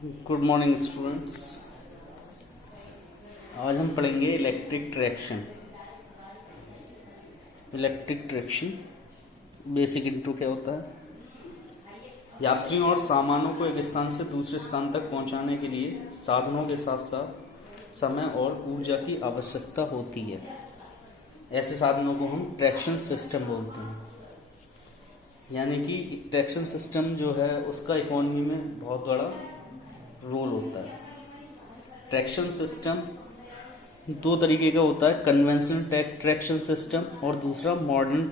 Good morning students. आज हम पढ़ेंगे electric traction. Electric traction basic intro क्या होता है। यात्रियों और सामानों को एक स्थान से दूसरे स्थान तक पहुंचाने के लिए साधनों के साथ साथ समय और ऊर्जा की आवश्यकता होती है। ऐसे साधनों को हम ट्रैक्शन सिस्टम बोलते हैं। यानी कि ट्रैक्शन सिस्टम जो है उसका इकोनॉमी में बहुत बड़ा रोल होता है। ट्रैक्शन सिस्टम दो तरीके का होता है, कन्वेंशनल ट्रैक्शन सिस्टम और दूसरा मॉडर्न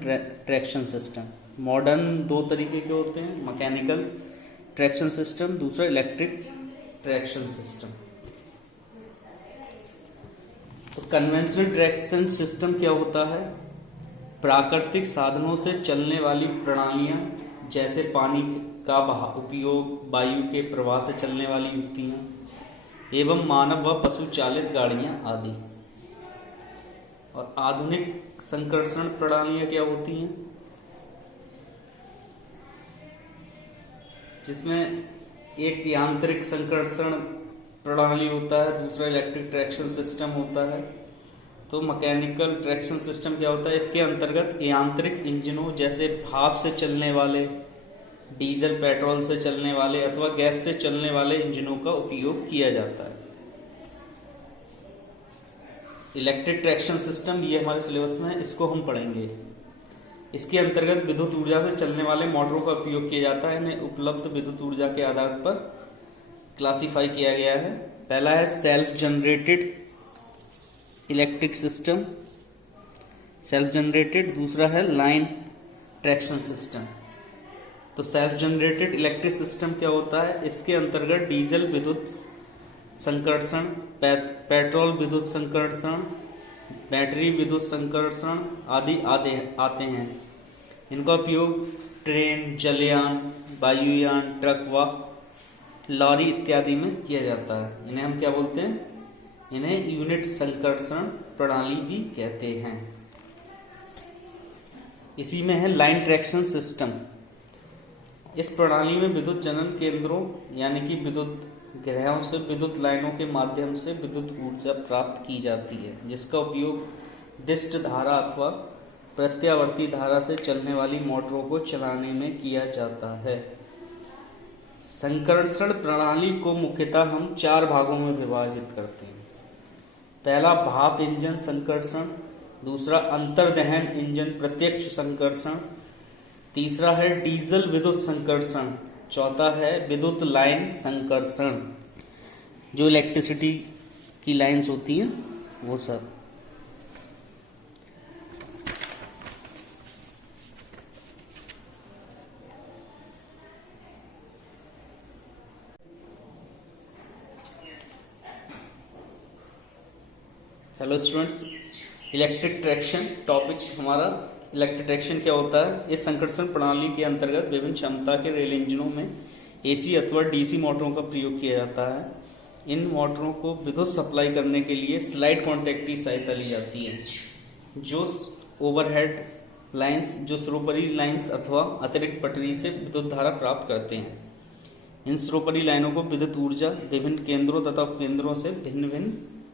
ट्रैक्शन सिस्टम। मॉडर्न दो तरीके के होते हैं, मैकेनिकल ट्रैक्शन सिस्टम, दूसरा इलेक्ट्रिक ट्रैक्शन सिस्टम। तो कन्वेंशनल ट्रैक्शन सिस्टम क्या होता है? प्राकृतिक साधनों से चलने वाली प्रणालियां जैसे पानी का उपयोग, वायु के प्रवाह से चलने वाली युक्तियां एवं मानव व पशु चालित गाड़ियां आदि। और आधुनिक संकर्षण प्रणालियां क्या होती हैं? जिसमें एक यांत्रिक संकर्षण प्रणाली होता है, दूसरा इलेक्ट्रिक ट्रैक्शन सिस्टम होता है। तो मैकेनिकल ट्रैक्शन सिस्टम क्या होता है? इसके अंतर्गत यांत्रिक इंजनों जैसे भाप से चलने वाले, डीजल पेट्रोल से चलने वाले अथवा गैस से चलने वाले इंजनों का उपयोग किया जाता है। इलेक्ट्रिक ट्रैक्शन सिस्टम ये हमारे सिलेबस में है, इसको हम पढ़ेंगे। इसके अंतर्गत विद्युत ऊर्जा से चलने वाले मोटरों का उपयोग किया जाता है। इन्हें उपलब्ध विद्युत ऊर्जा के आधार पर क्लासिफाई किया गया है। पहला है self generated electric system, self generated. दूसरा है लाइन ट्रैक्शन सिस्टम। तो सेल्फ जनरेटेड इलेक्ट्रिक सिस्टम क्या होता है? इसके अंतर्गत डीजल विद्युत संकर्षण, पेट्रोल विद्युत संकर्षण, बैटरी विद्युत संकर्षण आदि आते हैं। इनका उपयोग ट्रेन, जलयान, वायुयान, ट्रक व लॉरी इत्यादि में किया जाता है। इन्हें हम क्या बोलते हैं? इन्हें यूनिट संकर्षण प्रणाली भी कहते हैं। इसी में है लाइन ट्रैक्शन सिस्टम। इस प्रणाली में विद्युत जनन केंद्रों यानी कि विद्युत ग्रहों से विद्युत लाइनों के माध्यम से विद्युत ऊर्जा प्राप्त की जाती है, जिसका उपयोग दिष्ट धारा अथवा प्रत्यावर्ती धारा से चलने वाली मोटरों को चलाने में किया जाता है। संकर्षण प्रणाली को मुख्यतः हम चार भागों में विभाजित करते हैं। पहला भाप इंजन संकर्षण, दूसरा अंतर्दहन इंजन प्रत्यक्ष संकर्षण, तीसरा है डीजल विद्युत संकर्षण, चौथा है विद्युत लाइन संकर्षण। जो इलेक्ट्रिसिटी की लाइंस होती हैं वो सब। Hello students, electric traction topic हमारा। इलेक्ट्रिक ट्रैक्शन क्या होता है? इस संकर्षण प्रणाली के अंतर्गत विभिन्न क्षमता के रेल इंजनों में एसी अथवा डीसी मोटरों का प्रयोग किया जाता है। इन मोटरों को विद्युत सप्लाई करने के लिए स्लाइड कॉन्टैक्ट की सहायता ली जाती है। जो ओवरहेड लाइंस, जो स्रोपरी लाइंस अथवा अतिरिक्त पटरी से विद्युत धारा प्राप्त करते हैं। इन स्रोपरी लाइनों को विद्युत ऊर्जा विभिन्न केंद्रों तथा उपकेंद्रों से भिन्न भिन्न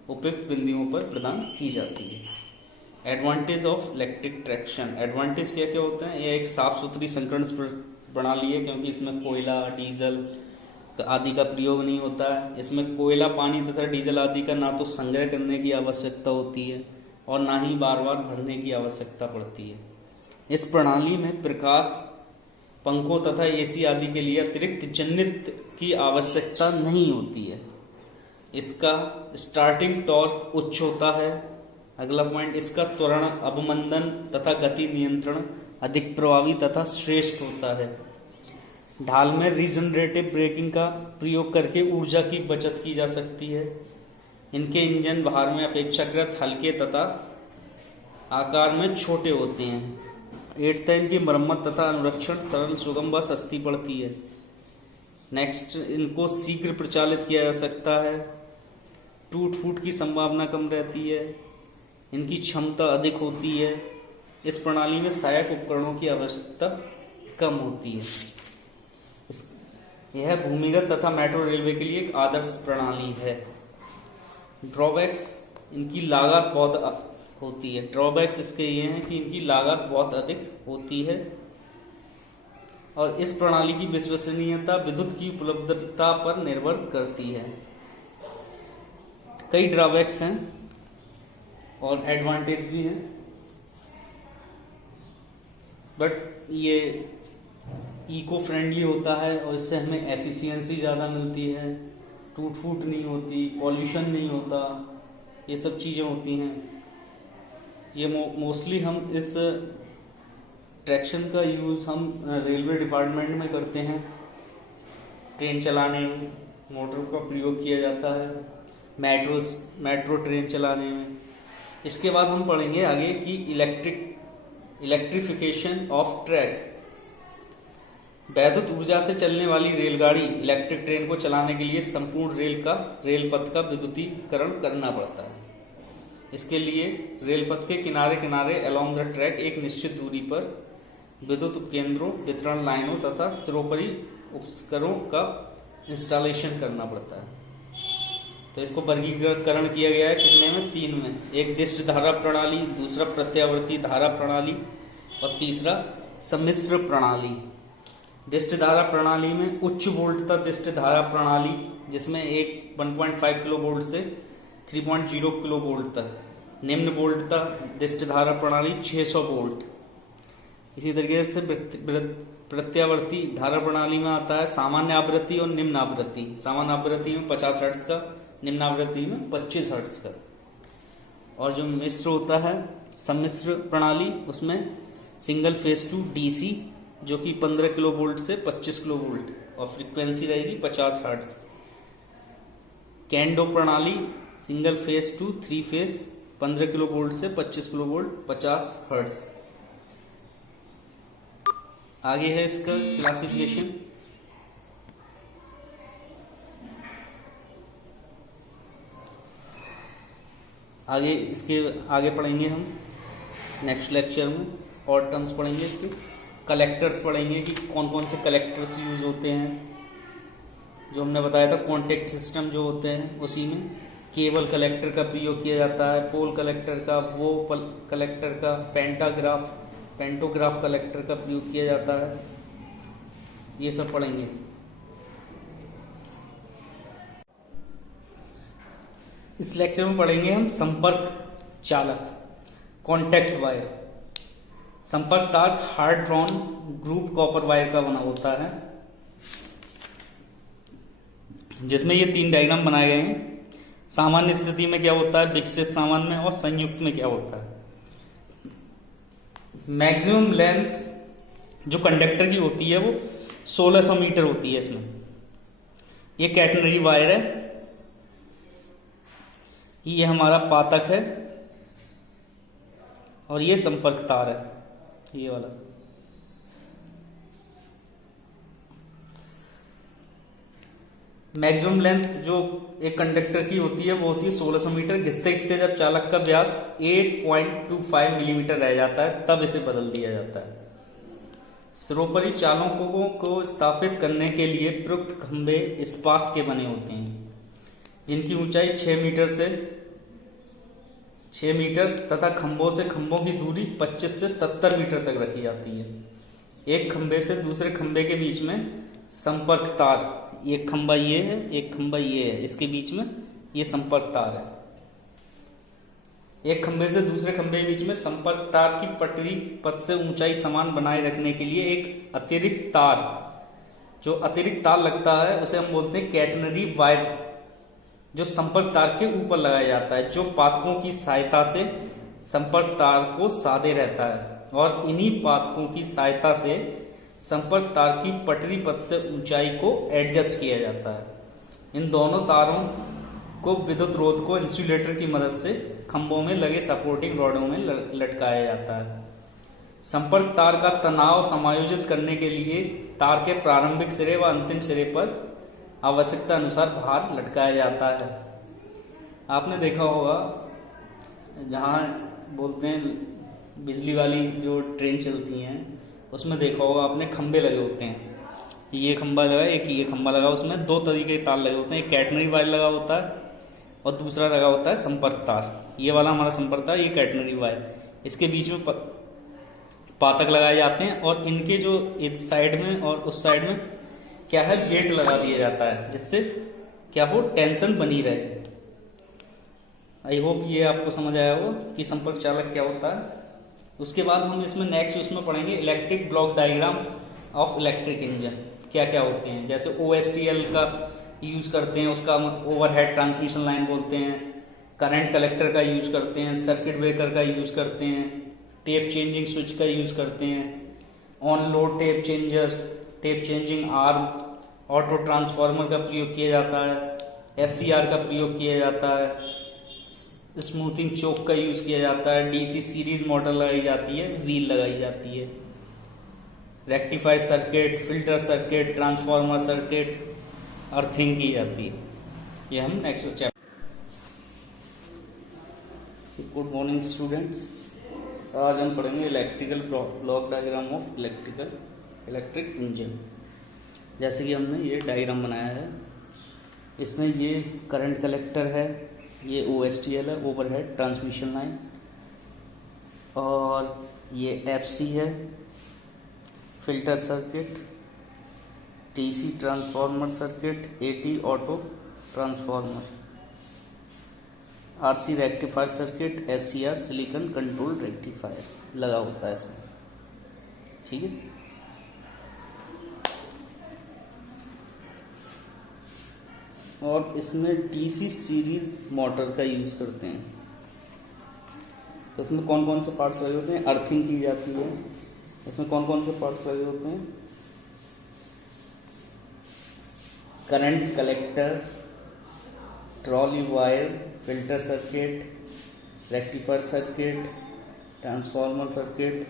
उपयुक्त बिंदुओं पर प्रदान की जाती है। Advantage of electric traction. Advantage क्या क्या होते हैं? यह एक साफ सुथरी संकरण प्रणाली है, क्योंकि इसमें कोयला, डीजल आदि का प्रयोग नहीं होता है। इसमें कोयला, पानी तथा डीजल आदि का ना तो संग्रह करने की आवश्यकता होती है और ना ही बार बार भरने की आवश्यकता पड़ती है। इस प्रणाली में प्रकाश, पंखों तथा एसी आदि के लिए अतिरिक्त जनित की आवश्यकता नहीं होती है। इसका स्टार्टिंग टॉर्क उच्च होता है। अगला पॉइंट, इसका त्वरण, अवमंदन तथा गति नियंत्रण अधिक प्रभावी तथा श्रेष्ठ होता है। ढाल में रीजनरेटिव ब्रेकिंग का प्रयोग करके ऊर्जा की बचत की जा सकती है। इनके इंजन भार में अपेक्षाकृत हल्के तथा आकार में छोटे होते हैं। 8 इनकी मरम्मत तथा अनुरक्षण सरल, सुगम व सस्ती पड़ती है। नेक्स्ट, इनको शीघ्र प्रचालित किया जा सकता है। टूट फूट की संभावना कम रहती है। इनकी क्षमता अधिक होती है। इस प्रणाली में सहायक उपकरणों की आवश्यकता कम होती है। यह भूमिगत तथा मेट्रो रेलवे के लिए एक आदर्श प्रणाली है। ड्रॉबैक्स, इनकी लागत बहुत होती है। ड्रॉबैक्स इसके ये हैं कि इनकी लागत बहुत अधिक होती है और इस प्रणाली की विश्वसनीयता विद्युत की उपलब्धता पर निर्भर करती है। कई ड्रॉबैक्स हैं और एडवांटेज भी हैं, बट ये इको फ्रेंडली होता है और इससे हमें एफिशिएंसी ज़्यादा मिलती है, टूट फूट नहीं होती, पॉल्यूशन नहीं होता, ये सब चीज़ें होती हैं। ये मोस्टली हम इस ट्रैक्शन का यूज़ हम रेलवे डिपार्टमेंट में करते हैं। ट्रेन चलाने में मोटर का प्रयोग किया जाता है, मेट्रो ट्रेन चलाने में। इसके बाद हम पढ़ेंगे आगे कि इलेक्ट्रिफिकेशन ऑफ ट्रैक। वैद्युत ऊर्जा से चलने वाली रेलगाड़ी इलेक्ट्रिक ट्रेन को चलाने के लिए संपूर्ण रेल पथ का विद्युतीकरण करना पड़ता है। इसके लिए रेल पथ के किनारे किनारे अलोंग द ट्रैक एक निश्चित दूरी पर विद्युत उपकेंद्रों, वितरण लाइनों तथा सर्वोपरि उपकरणों का इंस्टॉलेशन करना पड़ता है। तो इसको वर्गीकरण किया गया है कितने में? 3 में। एक दिष्ट धारा प्रणाली, दूसरा प्रत्यावर्ती धारा प्रणाली और तीसरा सम्मिश्र प्रणाली। दिष्ट धारा प्रणाली में उच्च वोल्टता दिष्ट धारा प्रणाली, जिसमें एक 1.5 किलो वोल्ट से 3.0 किलो वोल्ट तक। निम्न वोल्टता दिष्ट धारा प्रणाली 600 वोल्ट। इसी तरीके से प्रत्यावर्ती धारा प्रणाली में आता है सामान्य आवृत्ति और निम्न आवृत्ति। सामान्य आवृत्ति में 50 हर्ट्ज का, निम्न आवृत्ति में 25 हर्ट्ज का। और जो मिश्र होता है सम्मिश्र प्रणाली, उसमें सिंगल फेज टू डीसी, जो कि 15 किलो वोल्ट से 25 किलो वोल्ट और फ्रीक्वेंसी रहेगी 50 हर्ट्ज। कैंडो प्रणाली single phase two 3 phase 15 kilo volt से 25 किलो वोल्ट 50 हर्ट्ज। आगे है इसका क्लासिफिकेशन। इसके आगे पढ़ेंगे हम नेक्स्ट लेक्चर में, और टर्म्स पढ़ेंगे इसके। कलेक्टर्स पढ़ेंगे कि कौन कौन से कलेक्टर्स यूज होते हैं। जो हमने बताया था कॉन्टेक्ट सिस्टम जो होते हैं उसी में केबल कलेक्टर का प्रयोग किया जाता है, पोल कलेक्टर का, वो कलेक्टर का, पेंटोग्राफ कलेक्टर का प्रयोग किया जाता है। ये सब पढ़ेंगे। इस लेक्चर में पढ़ेंगे हम संपर्क चालक, कॉन्टैक्ट वायर। संपर्क तार hard drawn group copper wire का बना होता है, जिसमें ये 3 डायग्राम बनाए गए हैं। सामान्य स्थिति में क्या होता है, विकसित सामान्य में, और संयुक्त में क्या होता है। मैक्सिमम लेंथ जो कंडक्टर की होती है वो 1600 मीटर होती है। इसमें ये कैटनरी वायर है, ये हमारा पातक है और ये संपर्क तार है, ये वाला। मैक्सिमम लेंथ जो एक कंडक्टर की होती है वो होती है 1600 मीटर। घिसते घिसते जब चालक का व्यास 8.25 मिलीमीटर रह जाता है तब इसे बदल दिया जाता है। सर्वोपरि चालकों को स्थापित करने के लिए प्रयुक्त खंभे इस्पात के बने होते हैं, जिनकी ऊंचाई 6 मीटर तथा खंभों से खंभों की दूरी 25 से 70 मीटर तक रखी जाती है। एक खंभे से दूसरे खंभे के बीच में संपर्क तार, एक खंभा ये है, एक खंभा ये है, इसके बीच में ये संपर्क तार है। एक खंभे से दूसरे खंभे के बीच में संपर्क तार की पटरी पथ से ऊंचाई समान बनाए रखने के लिए एक अतिरिक्त तार, जो अतिरिक्त तार लगता है उसे हम बोलते हैं कैटनरी वायर, जो संपर्क तार के ऊपर लगाया जाता है, जो पातकों की सहायता से संपर्क तार को साधे रहता है। और इन्हीं पातकों की सहायता से संपर्क तार की पटरी पथ से ऊंचाई को एडजस्ट किया जाता है। इन दोनों तारों को विद्युत रोध को इंसुलेटर की मदद से खंभों में लगे सपोर्टिंग रॉडों में लटकाया जाता है। संपर्क तार का तनाव समायोजित करने के लिए तार के प्रारंभिक सिरे व अंतिम सिरे पर आवश्यकता अनुसार भार लटकाया जाता है। आपने देखा होगा जहाँ बोलते हैं बिजली वाली जो ट्रेन चलती हैं उसमें देखा होगा आपने खंभे लगे होते हैं। ये खंभा लगा, एक ये खंभा लगा, उसमें दो तरीके के तार लगे होते हैं, एक कैटनरी वायर लगा होता है और दूसरा लगा होता है संपर्क तार। ये वाला हमारा संपर्क तार, ये कैटनरी वायर, इसके बीच में पातक लगाए जाते हैं और इनके जो इस साइड में और उस साइड में क्या है, गेट लगा दिया जाता है, जिससे क्या हो, टेंशन बनी रहे। आई होप ये आपको समझ आया हो कि संपर्क चालक क्या होता है। उसके बाद हम इसमें नेक्स्ट उसमें पढ़ेंगे electric block diagram of electric engine, क्या क्या होते हैं। जैसे OSTL का यूज करते हैं, उसका ओवरहेड ट्रांसमिशन लाइन बोलते हैं, करंट कलेक्टर का यूज करते हैं, सर्किट ब्रेकर का यूज करते हैं, टेप चेंजिंग स्विच का यूज करते हैं, on load tap changer, tap changing arm, auto transformer का प्रयोग किया जाता है, SCR का प्रयोग किया जाता है, स्मूथिंग चोक का यूज किया जाता है, DC सीरीज मोटर लगाई जाती है, व्हील लगाई जाती है, rectifier circuit, filter circuit, transformer circuit, earthing की जाती है। ये हम next chapter. Good morning students, आज हम पढ़ेंगे electrical block diagram of electric engine. जैसे कि हमने ये डायग्राम बनाया है, इसमें ये करंट कलेक्टर है, ये OSTL है, ओवरहेड ट्रांसमिशन लाइन, और ये FC है, filter circuit, TC transformer circuit, AT auto transformer, RC rectifier circuit, SCR silicon control rectifier लगा होता है इसमें। ठीक है, और इसमें DC सीरीज मोटर का यूज करते हैं। तो इसमें कौन कौन से पार्ट्स लगे होते हैं, अर्थिंग की जाती है। इसमें कौन कौन से पार्ट्स लगे होते हैं, current collector, trolley wire, filter circuit, rectifier circuit, transformer circuit,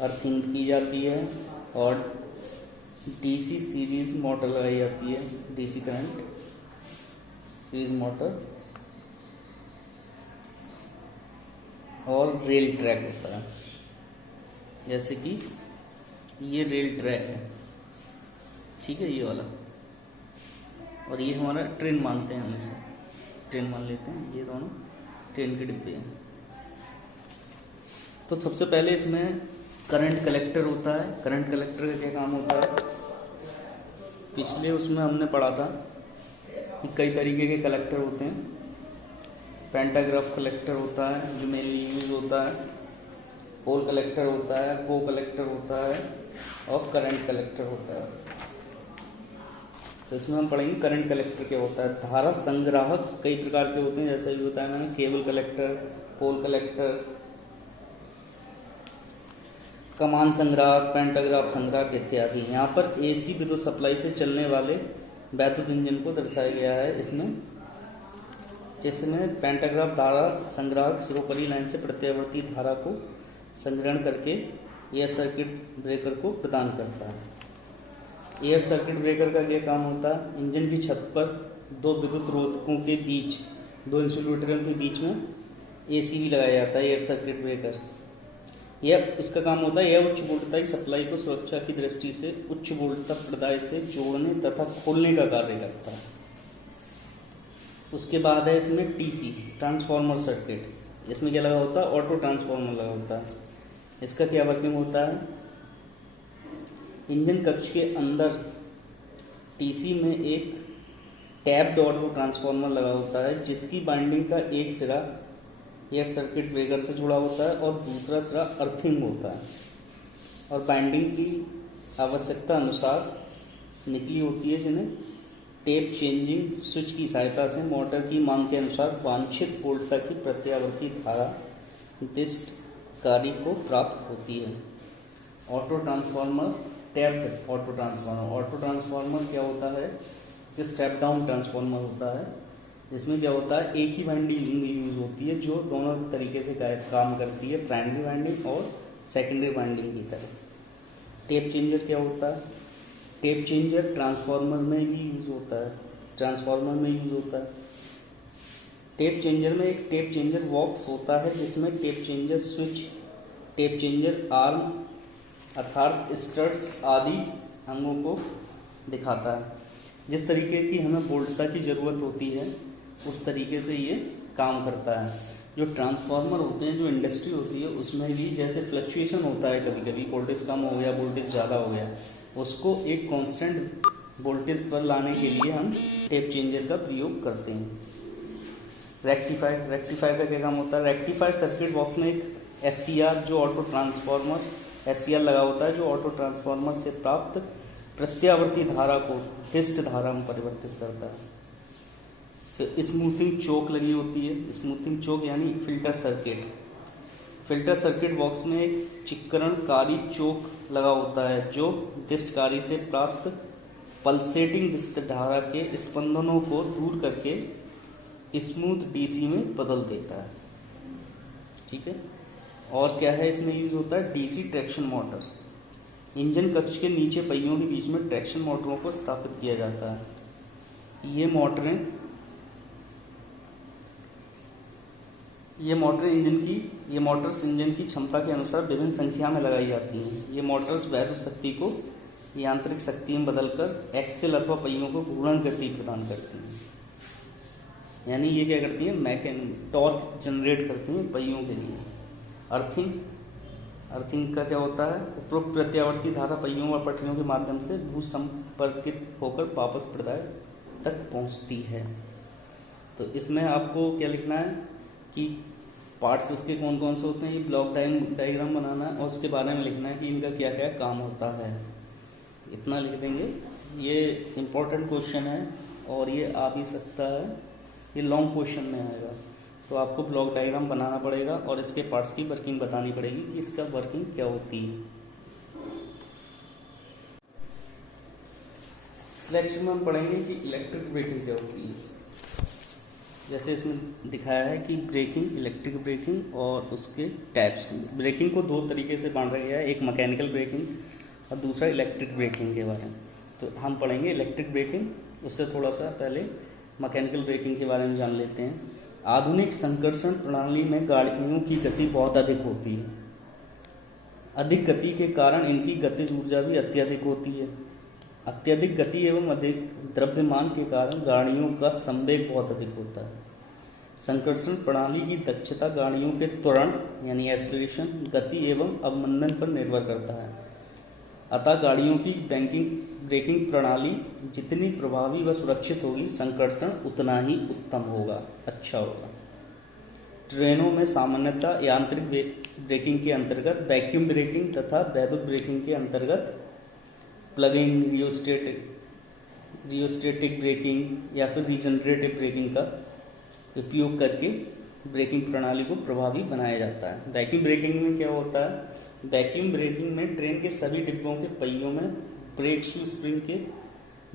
earthing की जाती है, और DC सीरीज मोटर लगाई जाती है, DC करंट सीरीज मोटर, और रेल ट्रैक होता है। जैसे कि ये रेल ट्रैक है, ठीक है, ये वाला, और ये हमारा ट्रेन मानते हैं, हमेशा ट्रेन मान लेते हैं, ये दोनों ट्रेन के डिब्बे हैं। तो सबसे पहले इसमें करंट कलेक्टर होता है। करंट कलेक्टर का क्या काम होता है, पिछले उसमें हमने पढ़ा था कि कई तरीके के कलेक्टर होते हैं। पेंटाग्राफ कलेक्टर होता है जो मेनली यूज होता है, पोल कलेक्टर होता है, को कलेक्टर होता है, और करंट कलेक्टर होता है। तो इसमें हम पढ़ेंगे करंट कलेक्टर क्या होता है। धारा संग्राहक कई प्रकार के होते हैं, जैसा भी बताया मैंने, केबल कलेक्टर, पोल कलेक्टर, कमान संग्राहक, पेंटाग्राफ संग्राहक इत्यादि। यहाँ पर AC विद्युत सप्लाई से चलने वाले वैद्युत इंजन को दर्शाया गया है इसमें, जिसमें पेंटाग्राफ धारा संग्राहक सिरोपरी लाइन से प्रत्यावर्ती धारा को संग्रहण करके एयर सर्किट ब्रेकर को प्रदान करता है। एयर सर्किट ब्रेकर का क्या काम होता है, इंजन की छत पर दो विद्युत रोधकों के बीच, दो इंसुलेटरों के बीच में AC भी लगाया जाता है, एयर सर्किट ब्रेकर। यह इसका काम होता है, यह उच्च वोल्टता की सप्लाई को सुरक्षा की दृष्टि से उच्च वोल्टता प्रदाय से जोड़ने तथा खोलने का कार्य करता है। उसके बाद है इसमें TC ट्रांसफार्मर सर्किट। इसमें क्या लगा होता है, ऑटो ट्रांसफार्मर लगा होता है। इसका क्या वर्किंग होता है, इंजन कक्ष के अंदर TC में एक टैप्ड ऑटो ट्रांसफार्मर लगा होता है, जिसकी बाइंडिंग का एक सिरा एयर सर्किट ब्रेकर से जुड़ा होता है और दूसरा सिरा अर्थिंग होता है, और बाइंडिंग की आवश्यकता अनुसार निकली होती है, जिन्हें टेप चेंजिंग स्विच की सहायता से मोटर की मांग के अनुसार वांछित वोल्टता की प्रत्यावर्ती धारा निर्दिष्ट कार्य को प्राप्त होती है। Auto transformer, tapped auto transformer. Auto transformer क्या होता है, कि स्टेप डाउन ट्रांसफार्मर होता है, जिसमें क्या होता है, एक ही वाइंडिंग यूज होती है जो दोनों तरीके से काम करती है, प्राइमरी वाइंडिंग और सेकेंडरी वाइंडिंग की तरह। टेप चेंजर क्या होता है, टेप चेंजर ट्रांसफार्मर में भी यूज होता है, टेप चेंजर में एक टेप चेंजर बॉक्स होता है, जिसमें tape changer switch, tape changer arm अर्थात स्टड्स आदि अंगों को दिखाता है। जिस तरीके की हमें वोल्टता की ज़रूरत होती है उस तरीके से ये काम करता है। जो ट्रांसफार्मर होते हैं, जो इंडस्ट्री होती है, उसमें भी जैसे फ्लक्चुएशन होता है, कभी कभी वोल्टेज कम हो गया, वोल्टेज ज़्यादा हो गया, उसको एक कांस्टेंट वोल्टेज पर लाने के लिए हम टेप चेंजर का प्रयोग करते हैं। रेक्टिफायर का क्या काम होता है? रेक्टिफायर सर्किट बॉक्स में एक SCR जो ऑटो ट्रांसफार्मर SCR लगा होता है, जो ऑटो ट्रांसफार्मर से प्राप्त प्रत्यावर्ती धारा को हिस्ट धारा में परिवर्तित करता है। फिर स्मूथिंग चोक लगी होती है। स्मूथिंग चोक यानी filter circuit. Filter circuit box में एक चिक्करणकारी चोक लगा होता है, जो डिस्टकारी से प्राप्त पल्सेटिंग डिस्ट धारा के स्पंदनों को दूर करके स्मूथ DC में बदल देता है। ठीक है। और क्या है इसमें यूज होता है? DC traction motor. इंजन कक्ष के नीचे पहियों के बीच में ट्रैक्शन मोटरों को स्थापित किया जाता है। ये मोटरें मोटर्स इंजन की क्षमता के अनुसार विभिन्न संख्या में लगाई जाती हैं। ये मोटर्स वैद्युत शक्ति को यांत्रिक शक्ति में बदलकर एक्सेल अथवा पहियों को घूर्णन गति प्रदान करती हैं। यानी ये क्या करती है? टॉर्क जनरेट करती हैं पहियों के लिए। अर्थिंग का क्या होता है? उपरोक्त प्रत्यावर्ती धारा पहियों और पटरियों के माध्यम से भूसंपर्कित होकर वापस प्रदाय तक पहुंचती है। तो इसमें आपको क्या लिखना है कि पार्ट्स इसके कौन कौन से होते हैं, ये ब्लॉक डायग्राम बनाना है और उसके बारे में लिखना है कि इनका क्या क्या काम होता है। इतना लिख देंगे। ये इम्पोर्टेंट क्वेश्चन है और ये आ भी सकता है, ये लॉन्ग क्वेश्चन में आएगा। तो आपको ब्लॉक डायग्राम बनाना पड़ेगा और इसके पार्ट्स की वर्किंग बतानी पड़ेगी कि इसका वर्किंग क्या होती है। इस लेक्चर में हम पढ़ेंगे कि इलेक्ट्रिक ब्रेकिंग क्या होती है। जैसे इसमें दिखाया है कि ब्रेकिंग, इलेक्ट्रिक ब्रेकिंग और उसके टाइप्स। ब्रेकिंग को दो तरीके से बांटा गया है, एक मैकेनिकल ब्रेकिंग और दूसरा इलेक्ट्रिक ब्रेकिंग के बारे में। तो हम पढ़ेंगे इलेक्ट्रिक ब्रेकिंग, उससे थोड़ा सा पहले मैकेनिकल ब्रेकिंग के बारे में जान लेते हैं। आधुनिक संकर्षण प्रणाली में गाड़ियों की गति बहुत अधिक होती है। अधिक गति के कारण इनकी गतिज ऊर्जा भी अत्यधिक होती है। अत्यधिक गति एवं अधिक द्रव्यमान के कारण गाड़ियों का संवेग बहुत अधिक होता है। संकर्षण प्रणाली की दक्षता गाड़ियों के त्वरण यानी एक्सीलरेशन, गति एवं अवमंदन पर निर्भर करता है। अतः गाड़ियों की ब्रेकिंग प्रणाली जितनी प्रभावी व सुरक्षित होगी, संकर्षण उतना ही उत्तम होगा, अच्छा होगा। ट्रेनों में सामान्यतः यांत्रिक ब्रेकिंग के अंतर्गत वैक्यूम ब्रेकिंग तथा वैद्युत ब्रेकिंग के अंतर्गत प्लग-इन, रियोस्टेटिक ब्रेकिंग या फिर रीजनरेटिव ब्रेकिंग का उपयोग करके ब्रेकिंग प्रणाली को प्रभावी बनाया जाता है। वैक्यूम ब्रेकिंग में क्या होता है? वैक्यूम ब्रेकिंग में ट्रेन के सभी डिब्बों के पहियों में ब्रेक शू स्प्रिंग के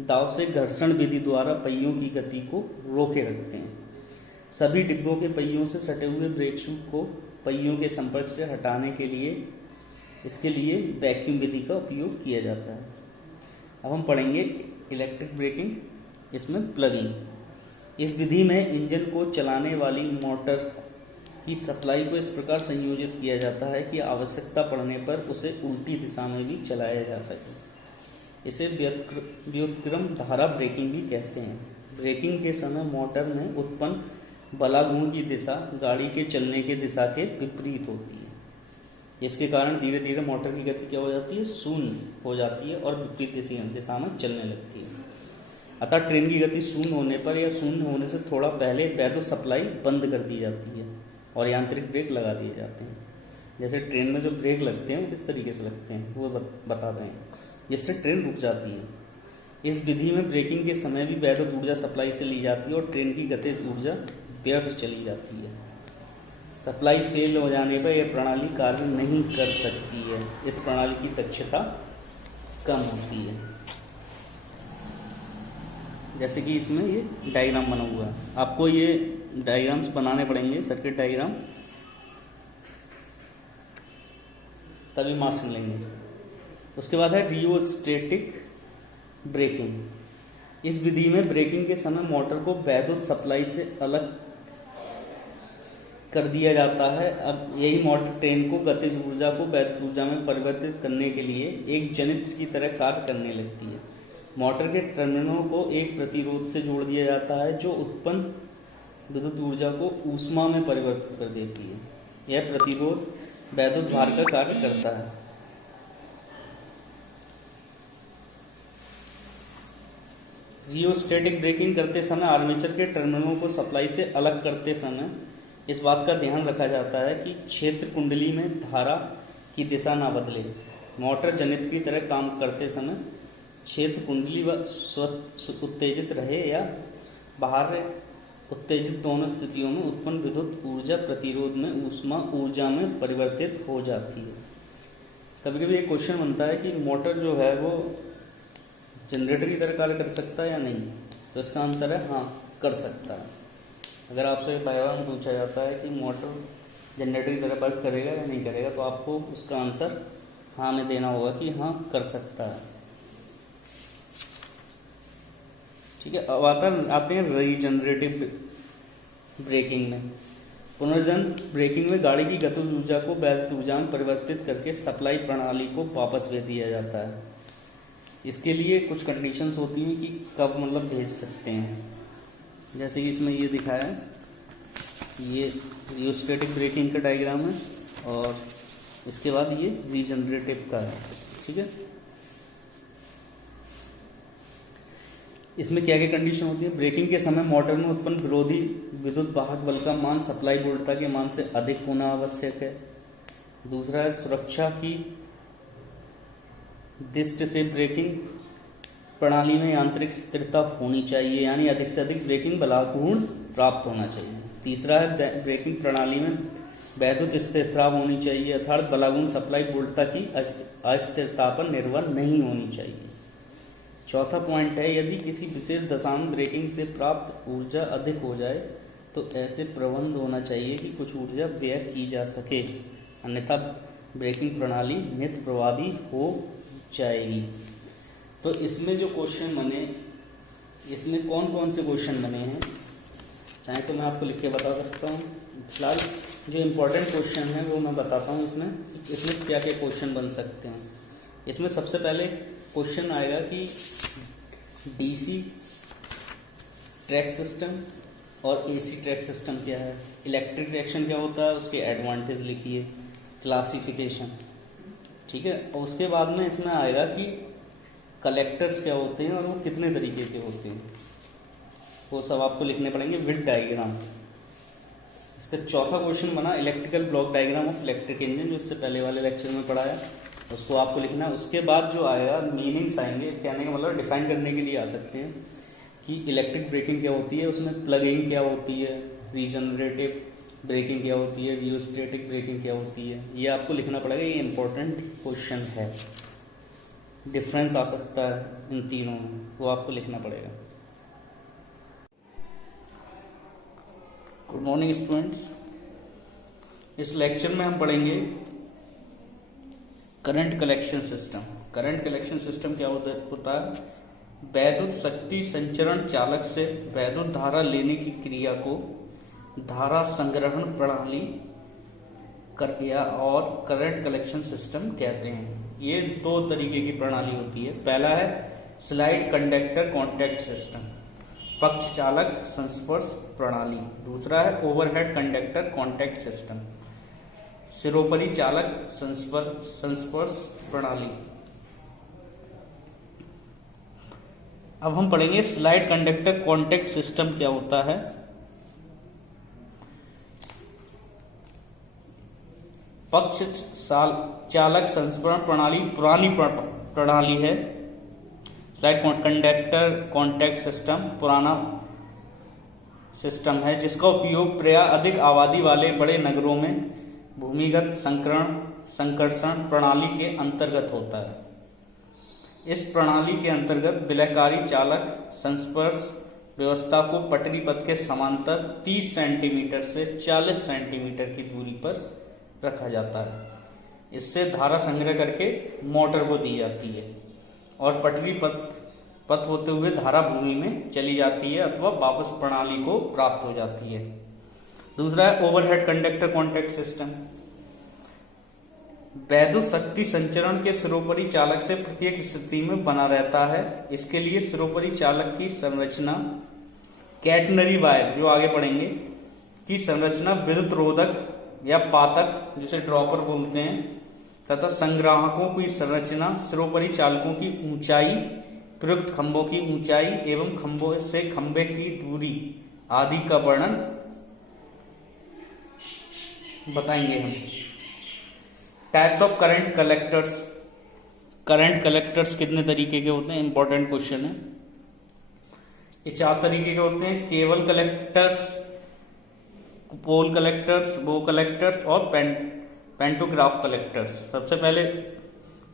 दाव से घर्षण विधि द्वारा पहियों की गति को रोके रखते हैं। सभी डिब्बों के पहियों से सटे हुए ब्रेक शू को पहियों के संपर्क से हटाने के लिए इसके लिए वैक्यूम विधि का उपयोग किया जाता है। अब हम पढ़ेंगे इलेक्ट्रिक ब्रेकिंग, इसमें प्लगिंग। इस विधि में इंजन को चलाने वाली मोटर की सप्लाई को इस प्रकार संयोजित किया जाता है कि आवश्यकता पड़ने पर उसे उल्टी दिशा में भी चलाया जा सके। इसे व्युत्क्रम धारा ब्रेकिंग भी कहते हैं। ब्रेकिंग के समय मोटर में उत्पन्न बलागुण की दिशा गाड़ी के चलने के दिशा के विपरीत होती है। इसके कारण धीरे धीरे मोटर की गति क्या हो जाती है? शून्य हो जाती है और विपरीत दिशा में चलने लगती है। अतः ट्रेन की गति शून्य होने पर या शून्य होने से थोड़ा पहले वैद्युत सप्लाई बंद कर दी जाती है और यांत्रिक ब्रेक लगा दिए जाते हैं। जैसे ट्रेन में जो ब्रेक लगते हैं वो किस तरीके से लगते हैं वो बता रहे हैं, जिससे ट्रेन रुक जाती है। इस विधि में ब्रेकिंग के समय भी वैद्युत ऊर्जा सप्लाई से ली जाती है और ट्रेन की गतिज ऊर्जा व्यर्थ चली जाती है। सप्लाई फेल हो जाने पर यह प्रणाली कार्य नहीं कर सकती है। इस प्रणाली की दक्षता कम होती है। जैसे कि इसमें ये डायग्राम बना हुआ है, आपको ये डायग्राम्स बनाने पड़ेंगे, सर्किट डायग्राम, तभी मार्क्स मिलेंगे। उसके बाद है रियोस्टेटिक ब्रेकिंग। इस विधि में ब्रेकिंग के समय मोटर को वैद्युत सप्लाई से अलग कर दिया जाता है। अब यही मोटर ट्रेन को गतिज ऊर्जा को वैद्युत ऊर्जा में परिवर्तित करने के लिए एक जनित्र की तरह कार्य करने लगती है। मोटर के टर्मिनलों को एक प्रतिरोध से जोड़ दिया जाता है जो उत्पन्न विद्युत ऊर्जा को ऊष्मा में परिवर्तित कर देती है। यह प्रतिरोध वैद्युत भार का कार्य करता है। रियोस्टैटिक ब्रेकिंग करते समय आर्मेचर के टर्मिनलों को सप्लाई से अलग करते समय इस बात का ध्यान रखा जाता है कि क्षेत्र कुंडली में धारा की दिशा ना बदले। मोटर जनित्र की तरह काम करते समय क्षेत्र कुंडली व उत्तेजित रहे या बाहर उत्तेजित दोनों स्थितियों में उत्पन्न विद्युत ऊर्जा प्रतिरोध में ऊष्मा ऊर्जा में परिवर्तित हो जाती है। कभी कभी एक क्वेश्चन बनता है कि मोटर जो है वो जनरेटर की तरह कार्य कर सकता है या नहीं, तो इसका आंसर है हाँ, कर सकता है। अगर आपसे बार बार पूछा जाता है कि मोटर जनरेटर की तरह वर्क करेगा या नहीं करेगा, तो आपको उसका आंसर हाँ में देना होगा कि हाँ कर सकता है। ठीक है, अब आते हैं रीजनरेटिव ब्रेकिंग में। पुनर्जन ब्रेकिंग में गाड़ी की गतिज ऊर्जा को वैद्युत ऊर्जा में परिवर्तित करके सप्लाई प्रणाली को वापस भेज दिया जाता है। इसके लिए कुछ कंडीशंस होती हैं कि कब मतलब भेज सकते हैं। जैसे कि इसमें ये दिखाया है, ये रियोस्टैटिक ब्रेकिंग का डायग्राम है और इसके बाद ये रीजनरेटिव का है। ठीक है, इसमें क्या क्या कंडीशन होती है। ब्रेकिंग के समय मोटर में उत्पन्न विरोधी विद्युत वाहक बल का मान सप्लाई वोल्टता के मान से अधिक होना आवश्यक है। दूसरा है सुरक्षा की दृष्टि से ब्रेकिंग प्रणाली में यांत्रिक स्थिरता होनी चाहिए, यानी अधिक से अधिक ब्रेकिंग बलागुण प्राप्त होना चाहिए। तीसरा है ब्रेकिंग प्रणाली में वैद्युत स्थिरता होनी चाहिए, अर्थात बलागुण सप्लाई वोल्टता की अस्थिरता पर निर्भर नहीं होनी चाहिए। चौथा पॉइंट है, यदि किसी विशेष दशा में ब्रेकिंग से प्राप्त ऊर्जा अधिक हो जाए तो ऐसे प्रबंध होना चाहिए कि कुछ ऊर्जा व्यय की जा सके, अन्यथा ब्रेकिंग प्रणाली निष्प्रभावी हो जाएगी। तो इसमें जो क्वेश्चन बने, इसमें कौन कौन से क्वेश्चन बने हैं चाहे तो मैं आपको लिख के बता सकता हूँ। फिलहाल जो इम्पोर्टेंट क्वेश्चन है वो मैं बताता हूँ। इसमें क्या क्या क्वेश्चन बन सकते हैं। इसमें सबसे पहले क्वेश्चन आएगा कि डीसी ट्रैक सिस्टम और एसी ट्रैक सिस्टम क्या है, इलेक्ट्रिक ट्रैक्शन क्या होता है, उसके एडवांटेज लिखिए, क्लासिफिकेशन। ठीक है, और उसके बाद में इसमें आएगा कि कलेक्टर्स क्या होते हैं और वो कितने तरीके के होते हैं, वो सब आपको लिखने पड़ेंगे विद डायग्राम। इसका चौथा क्वेश्चन बना electrical block diagram of electric engine, जो इससे पहले वाले लेक्चर में पढ़ाया, उसको आपको लिखना है। उसके बाद जो आएगा मीनिंग्स आएंगे, कहने का मतलब डिफाइन करने के लिए आ सकते हैं कि इलेक्ट्रिक ब्रेकिंग क्या होती है, उसमें प्लगिंग क्या होती है, रीजनरेटिव ब्रेकिंग क्या होती है, रियोस्टैटिक ब्रेकिंग क्या होती है, ये आपको लिखना पड़ेगा। ये इंपॉर्टेंट क्वेश्चन है, डिफरेंस आ सकता है इन तीनों में, वो आपको लिखना पड़ेगा। गुड मॉर्निंग स्टूडेंट्स, इस लेक्चर में हम पढ़ेंगे current collection system. Current collection system क्या होता है, वैद्युत शक्ति संचरण चालक से वैद्युत धारा लेने की क्रिया को धारा संग्रहण प्रणाली और करंट कलेक्शन सिस्टम कहते हैं। ये दो तरीके की प्रणाली होती है। पहला है स्लाइड कंडक्टर कॉन्टैक्ट सिस्टम, पक्ष चालक संस्पर्श प्रणाली। दूसरा है ओवरहेड कंडक्टर कॉन्टैक्ट सिस्टम, सिरोपरि चालक संस्पर्श प्रणाली। अब हम पढ़ेंगे स्लाइड कंडक्टर कॉन्टैक्ट सिस्टम क्या होता है। पक्ष चालक संस्पर्श प्रणाली पुरानी प्रणाली है। स्लाइड कंडक्टर कॉन्टैक्ट सिस्टम पुराना सिस्टम है जिसका उपयोग प्रायः अधिक आबादी वाले बड़े नगरों में भूमिगत संकर्षण प्रणाली के अंतर्गत होता है। इस प्रणाली के अंतर्गत विलयकारी चालक संस्पर्श व्यवस्था को पटरी पथ के समांतर 30 सेंटीमीटर से 40 सेंटीमीटर की दूरी पर रखा जाता है। इससे धारा संग्रह करके मोटर को दी जाती है और पटरी पथ होते हुए धारा भूमि में चली जाती है अथवा वापस प्रणाली को प्राप्त हो जाती है। दूसरा है ओवरहेड कंडक्टर कॉन्टैक्ट सिस्टम। वैद्युत शक्ति संचरण के सिरोपरि चालक से प्रत्येक स्थिति में बना रहता है। इसके लिए सिरोपरि चालक की संरचना कैटनरी वायर, जो आगे पढ़ेंगे, की संरचना विद्युत रोधक या पातक जिसे ड्रॉपर बोलते हैं तथा संग्राहकों की संरचना सिरोपरि चालकों की ऊंचाई, प्रयुक्त खंभों की ऊंचाई एवं खंभों से खंभे की दूरी आदि का वर्णन बताएंगे हम। Types of current collectors. Current collectors कितने तरीके के होते हैं, इंपॉर्टेंट क्वेश्चन है। ये 4 तरीके के होते हैं, केबल कलेक्टर्स, पोल कलेक्टर्स, बो कलेक्टर्स और पेंटोग्राफ कलेक्टर्स। सबसे पहले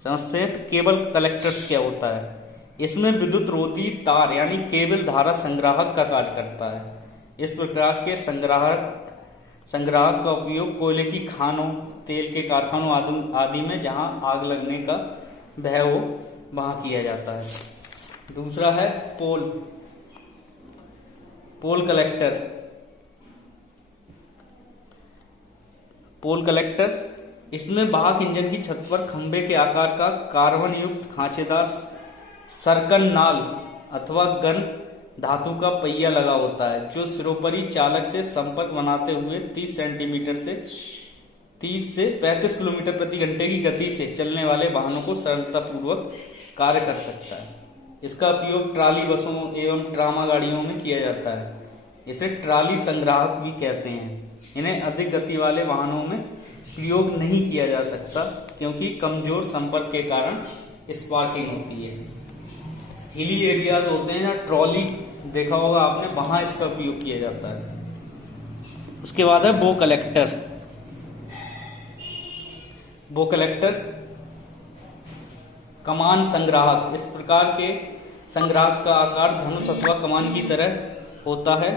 समझते हैं केबल कलेक्टर्स क्या होता है। इसमें विद्युत रोधी तार यानी केबल धारा संग्राहक का कार्य करता है। इस प्रकार के संग्राहक का उपयोग कोयले की खानों, तेल के कारखानों आदि में जहां आग लगने का भय हो वहां किया जाता है। दूसरा है पोल कलेक्टर। पोल कलेक्टर, इसमें वाहक इंजन की छत पर खंभे के आकार का कार्बन युक्त खांचेदार सर्कन नाल अथवा गन धातु का पहिया लगा होता है, जो सिरोपरि चालक से संपर्क बनाते हुए 30 सेंटीमीटर से 30 से 35 किलोमीटर प्रति घंटे की गति से चलने वाले वाहनों को सरलतापूर्वक कार्य कर सकता है। इसका उपयोग ट्राली बसों एवं ट्रामा गाड़ियों में किया जाता है। इसे ट्राली संग्राहक भी कहते हैं। इन्हें अधिक गति वाले वाहनों में प्रयोग नहीं किया जा सकता क्योंकि कमजोर संपर्क के कारण स्पार्किंग होती है। हिली एरियाज होते हैं, जहाँ ट्रॉली देखा होगा आपने, वहां इसका उपयोग किया जाता है। उसके बाद है बो कलेक्टर। बो कलेक्टर कमान संग्राहक। इस प्रकार के संग्राहक का आकार धनुष अथवा कमान की तरह होता है।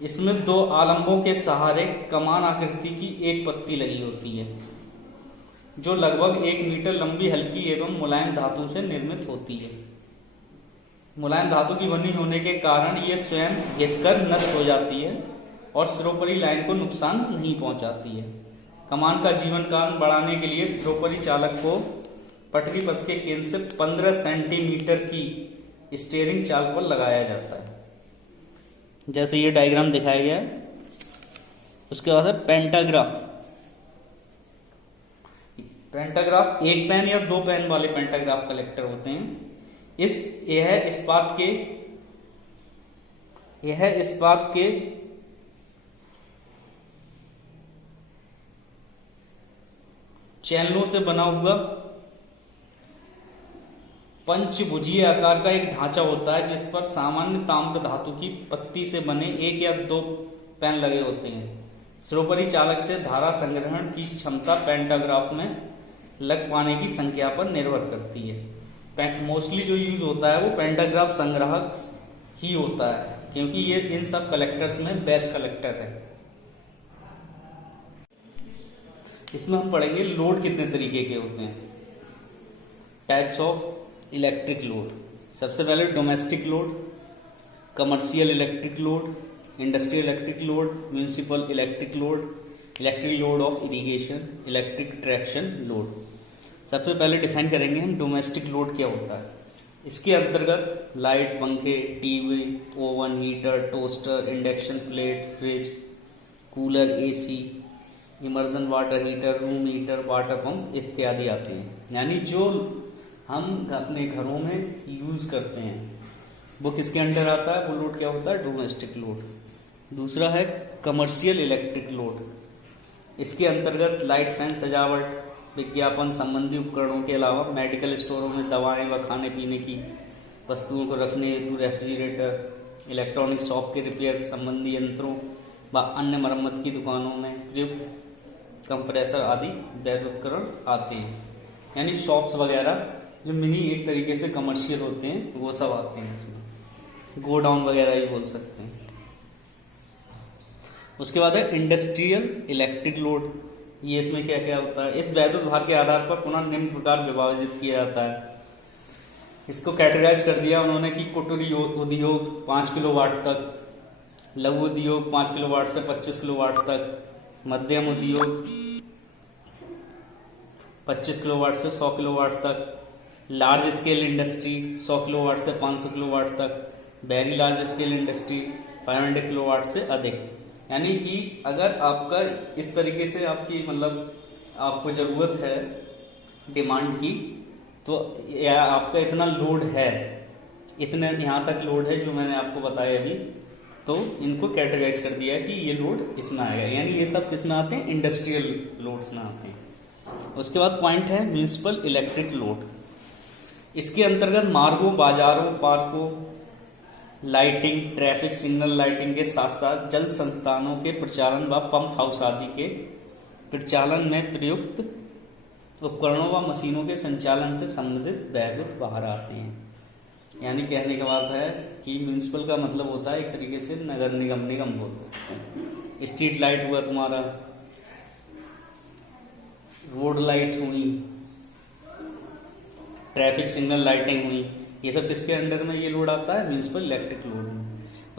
इसमें 2 आलंबों के सहारे कमान आकृति की एक पत्ती लगी होती है, जो लगभग 1 मीटर लंबी, हल्की एवं मुलायम धातु से निर्मित होती है। मुलायम धातु की बनी होने के कारण यह स्वयं घिसकर नष्ट हो जाती है और सिरोपरि लाइन को नुकसान नहीं पहुंचाती है। कमान का जीवन काल बढ़ाने के लिए सिरोपरि चालक को पटरी पथ के केंद्र से 15 सेंटीमीटर की स्टीयरिंग चाल पर लगाया जाता है, जैसे ये डायग्राम दिखाया गया है। उसके बाद है पेंटाग्राफ। पेंटाग्राफ 1 पेन या 2 पेन वाले पेंटाग्राफ कलेक्टर होते हैं। यह इस्पात के चैनलों से बना हुआ पंचभुजीय आकार का एक ढांचा होता है, जिस पर सामान्य ताम्र धातु की पत्ती से बने 1 या 2 पेन लगे होते हैं। सिरोपरि चालक से धारा संग्रहण की क्षमता पेंटाग्राफ में लग पाने की संख्या पर निर्भर करती है। मोस्टली जो यूज होता है वो पेंटाग्राफ संग्राहक ही होता है, क्योंकि ये इन सब कलेक्टर्स में बेस्ट कलेक्टर है। इसमें हम पढ़ेंगे लोड कितने तरीके के होते हैं। Types of electric load. सबसे पहले domestic load, commercial electric load, industrial electric load, municipal electric load, electric load of irrigation, electric traction load. सबसे पहले डिफाइन करेंगे हम डोमेस्टिक लोड क्या होता है। इसके अंतर्गत लाइट, पंखे, TV, oven, heater, toaster, induction plate, fridge, cooler, AC, immersion water heater, room heater, water pump इत्यादि आते हैं। यानी जो हम अपने घरों में यूज करते हैं वो किसके अंडर आता है, वो लोड क्या होता है, डोमेस्टिक लोड। दूसरा है कमर्शियल इलेक्ट्रिक लोड। इसके अंतर्गत लाइट, फैन, सजावट, विज्ञापन संबंधी उपकरणों के अलावा मेडिकल स्टोरों में दवाएं व खाने पीने की वस्तुओं को रखने हेतु रेफ्रिजरेटर, इलेक्ट्रॉनिक शॉप के रिपेयर संबंधी यंत्रों व अन्य मरम्मत की दुकानों में प्रयुक्त कंप्रेसर आदि वैध उपकरण आते हैं। यानी शॉप्स वगैरह जो मिनी एक तरीके से कमर्शियल होते हैं वो सब आते हैं इसमें। गोडाउन वगैरह भी बोल सकते हैं। उसके बाद है इंडस्ट्रियल इलेक्ट्रिक लोड। ये इसमें क्या क्या होता है, इस वैद्युत भार के आधार पर पुनः निम्न प्रकार विभाजित किया जाता है। इसको कैटेगराइज कर दिया उन्होंने कि कुटीर उद्योग 5 किलोवाट तक, लघु उद्योग 5 किलोवाट से 25 किलोवाट तक, मध्यम उद्योग 25 किलोवाट से 100 किलोवाट तक, लार्ज स्केल इंडस्ट्री 100 किलोवाट से 500 किलोवाट तक, very large scale industry 500 kilowatt से अधिक। यानी कि अगर आपका इस तरीके से आपकी मतलब आपको जरूरत है डिमांड की, तो या आपका इतना लोड है, इतने यहाँ तक लोड है जो मैंने आपको बताया अभी, तो इनको कैटेगराइज कर दिया है कि ये लोड इसमें आएगा। यानी ये सब किसमें आते हैं? इंडस्ट्रियल लोड्स में आते हैं। उसके बाद पॉइंट है म्यूनिसिपल इलेक्ट्रिक लोड। इसके अंतर्गत मार्गों, बाजारों, पार्कों, लाइटिंग, ट्रैफिक सिग्नल लाइटिंग के साथ साथ जल संस्थानों के प्रचालन व पंप हाउस आदि के प्रचालन में प्रयुक्त उपकरणों व मशीनों के संचालन से संबंधित वैद्युत बाहर आते हैं। यानी कहने की बात है कि म्यूनिसिपल का मतलब होता है एक तरीके से नगर निगम बोलते हैं। स्ट्रीट लाइट हुआ तुम्हारा, रोड लाइट हुई, ट्रैफिक सिग्नल लाइटिंग हुई, ये सब किसके अंडर में ये लोड आता है? म्यूनिसिपल इलेक्ट्रिक लोड में।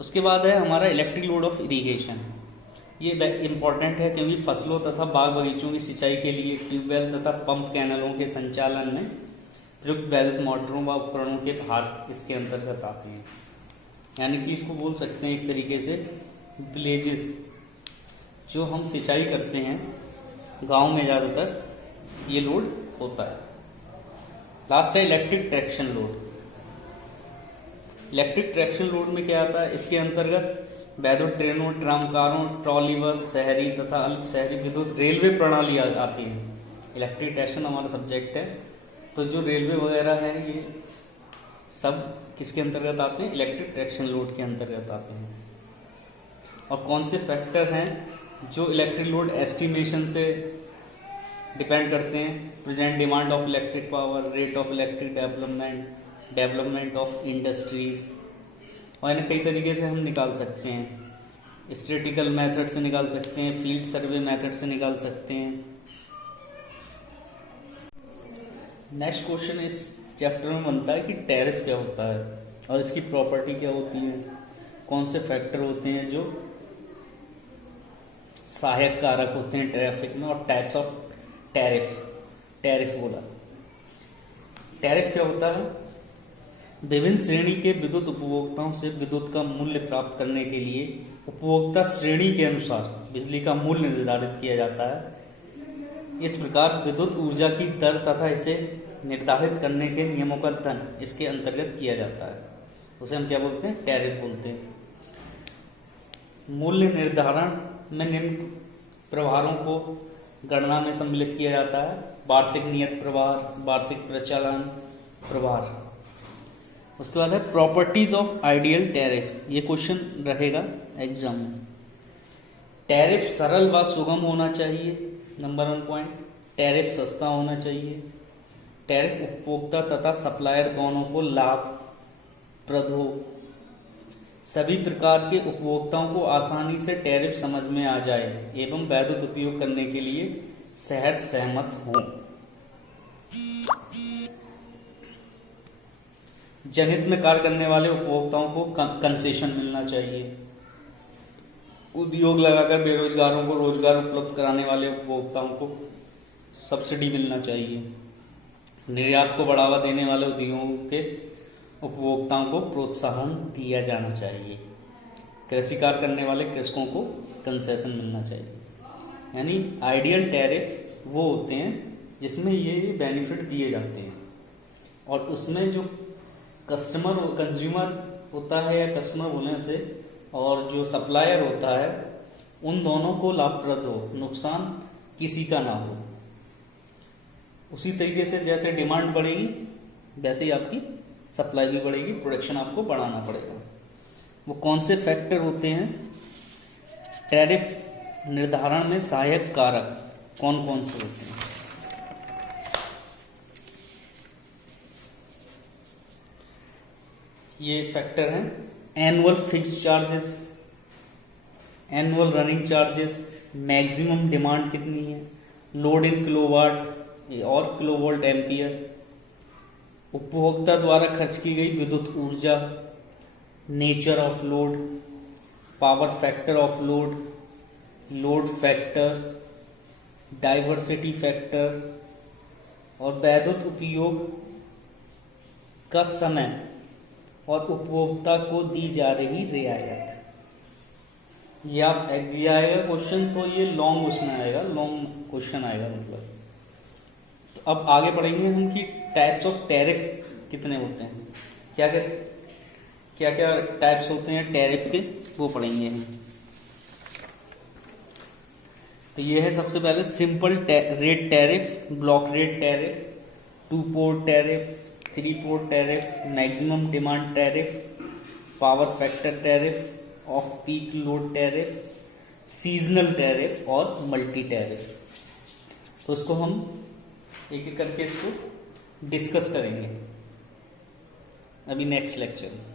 उसके बाद है हमारा इलेक्ट्रिक लोड ऑफ इरिगेशन। ये इंपॉर्टेंट है क्योंकि फसलों तथा बाग बगीचों की सिंचाई के लिए ट्यूबवेल तथा पंप कैनलों के संचालन में प्रयुक्त वैद्युत मोटरों व उपकरणों के भार इसके अंतर्गत आते हैं। यानी कि इसको बोल सकते हैं एक तरीके से विलेजेस, जो हम सिंचाई करते हैं गांव में ज़्यादातर ये लोड होता है। लास्ट है electric traction load. Electric traction load में क्या आता है? इसके अंतर्गत वैद्युत ट्रेनों, ट्रामकारों, ट्रॉली बस, शहरी तथा अल्प शहरी विद्युत रेलवे प्रणाली आती है। इलेक्ट्रिक ट्रैक्शन हमारा सब्जेक्ट है, तो जो रेलवे वगैरह है ये सब किसके अंतर्गत आते हैं? इलेक्ट्रिक ट्रैक्शन लोड के अंतर्गत आते हैं। और कौन से फैक्टर हैं जो इलेक्ट्रिक लोड एस्टिमेशन से डिपेंड करते हैं? Present demand of electric power, rate of electric development, development of industries, और इन्हें कई तरीके से हम निकाल सकते हैं। स्टैटिस्टिकल मेथड से निकाल सकते हैं, फील्ड सर्वे मेथड से निकाल सकते हैं। नेक्स्ट क्वेश्चन इस चैप्टर में बनता है कि टैरिफ क्या होता है और इसकी प्रॉपर्टी क्या होती है, कौन से फैक्टर होते हैं जो सहायक कारक होते हैं ट्रैफिक में, और टाइप्स ऑफ टैरिफ बोला। टैरिफ क्या होता है? विभिन्न श्रेणी के विद्युत उपभोक्ताओं से विद्युत का मूल्य प्राप्त करने के लिए उपभोक्ता श्रेणी के अनुसार बिजली का मूल्य निर्धारित किया जाता है। इस प्रकार विद्युत ऊर्जा की दर तथा इसे निर्धारित करने के नियमों का अध्ययन इसके अंतर्गत किया जाता है। उसे हम क्या बोलते हैं? टैरिफ बोलते हैं। मूल्य निर्धारण में निम्न प्रभारों को गणना में सम्मिलित किया जाता है: वार्षिक नियत प्रभार, वार्षिक प्रचालन प्रभार। उसके बाद है प्रॉपर्टीज ऑफ आइडियल टैरिफ। ये क्वेश्चन रहेगा एग्जाम में। टैरिफ सरल व सुगम होना चाहिए, नंबर 1 पॉइंट। टैरिफ सस्ता होना चाहिए। टैरिफ उपभोक्ता तथा सप्लायर दोनों को लाभप्रद हो। सभी प्रकार के उपभोक्ताओं को आसानी से टैरिफ समझ में आ जाए एवं वैद्युत उपयोग करने के लिए सहज सहमत हों। जनहित में कार्य करने वाले उपभोक्ताओं को कंसेशन मिलना चाहिए। उद्योग लगाकर बेरोजगारों को रोजगार उपलब्ध कराने वाले उपभोक्ताओं को सब्सिडी मिलना चाहिए। निर्यात को बढ़ावा देने वाले उद्योगों के उपभोक्ताओं को प्रोत्साहन दिया जाना चाहिए। कृषि कार्य करने वाले कृषकों को कंसेशन मिलना चाहिए। यानी आइडियल टैरिफ वो होते हैं जिसमें ये बेनिफिट दिए जाते हैं, और उसमें जो कंज्यूमर होता है या कस्टमर बोले उसे, और जो सप्लायर होता है, उन दोनों को लाभप्रद हो, नुकसान किसी का ना हो। उसी तरीके से जैसे डिमांड बढ़ेगी वैसे ही आपकी सप्लाई भी बढ़ेगी, प्रोडक्शन आपको बढ़ाना पड़ेगा। वो कौन से फैक्टर होते हैं टैरिफ निर्धारण में सहायक कारक, कौन कौन से होते हैं? ये फैक्टर हैं annual fixed charges, annual running charges, maximum demand कितनी है, लोड इन किलोवाट और किलोवोल्ट एम्पियर, उपभोक्ता द्वारा खर्च की गई विद्युत ऊर्जा, nature of load, power factor of load, load factor, diversity factor और वैद्युत उपयोग का समय और उपभोक्ता को दी जा रही रियायत। ये आप दिया आएगा क्वेश्चन, तो ये लॉन्ग उसमें आएगा, लॉन्ग क्वेश्चन आएगा मतलब। तो अब आगे पढ़ेंगे हम कि टाइप्स ऑफ टैरिफ कितने होते हैं, क्या क्या टाइप्स होते हैं टैरिफ के, वो पढ़ेंगे हम। तो ये है सबसे पहले simple rate tariff, block rate tariff, 2 port tariff, 3 port tariff, maximum demand tariff, power factor tariff, off peak load tariff, seasonal tariff और मल्टी टैरिफ। तो उसको हम एक एक करके इसको डिस्कस करेंगे अभी नेक्स्ट लेक्चर में।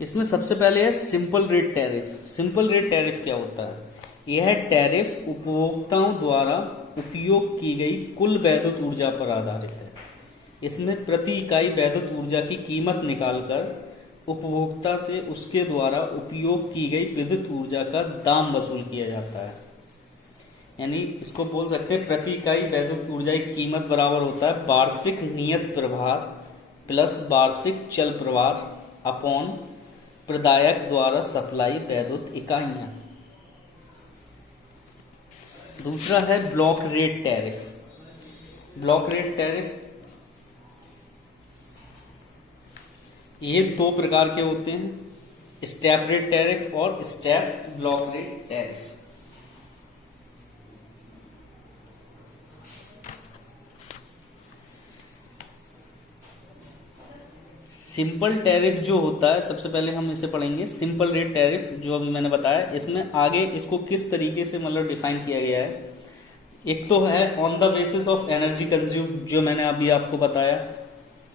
इसमें सबसे पहले है simple rate tariff. Simple rate tariff क्या होता है? यह टैरिफ उपभोक्ताओं द्वारा उपयोग की गई कुल वैद्युत ऊर्जा पर आधारित है। इसमें प्रति इकाई वैद्युत ऊर्जा की कीमत निकालकर उपभोक्ता से उसके द्वारा उपयोग की गई विद्युत ऊर्जा का दाम वसूल किया जाता है। यानी इसको बोल सकते हैं प्रति इकाई वैद्युत ऊर्जा की कीमत बराबर होता है वार्षिक नियत प्रभार प्लस वार्षिक चल प्रभार अपॉन प्रदायक द्वारा सप्लाई वैद्युत इकाइयां। दूसरा है block rate tariff. Block rate tariff ये 2 प्रकार के होते हैं, स्टेप रेट टैरिफ और step block rate tariff. Simple tariff जो होता है, सबसे पहले हम इसे पढ़ेंगे। सिंपल रेट टैरिफ जो अभी मैंने बताया, इसमें आगे इसको किस तरीके से मतलब डिफाइन किया गया है। एक तो है on the basis of energy consume, जो मैंने अभी आपको बताया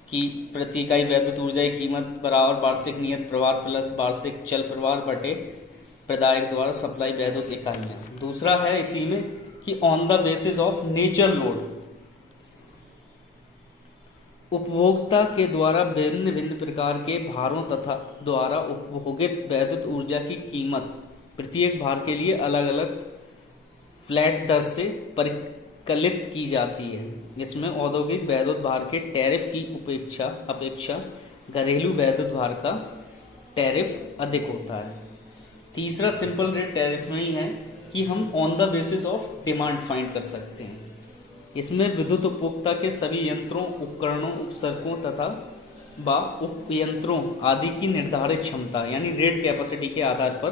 कि प्रति इकाई वैद्युत ऊर्जा की कीमत बराबर वार्षिक नियत प्रभार प्लस वार्षिक चल प्रभार बटे प्रदायक द्वारा सप्लाई वैद्युत इकाइयां। दूसरा है इसी में कि on the basis of nature load, उपभोक्ता के द्वारा विभिन्न भिन्न प्रकार के भारों तथा द्वारा उपभोगित वैद्युत ऊर्जा की कीमत प्रत्येक भार के लिए अलग अलग फ्लैट दर से परिकलित की जाती है। इसमें औद्योगिक वैद्युत भार के टैरिफ की अपेक्षा घरेलू वैद्युत भार का टैरिफ अधिक होता है। तीसरा सिंपल रेट टैरिफ में ही है कि हम on the basis of demand find कर सकते हैं। इसमें विद्युत उपभोक्ता के सभी यंत्रों, उपकरणों, उपसर्गों तथा उपयंत्रों आदि की निर्धारित क्षमता यानी रेट कैपेसिटी के आधार पर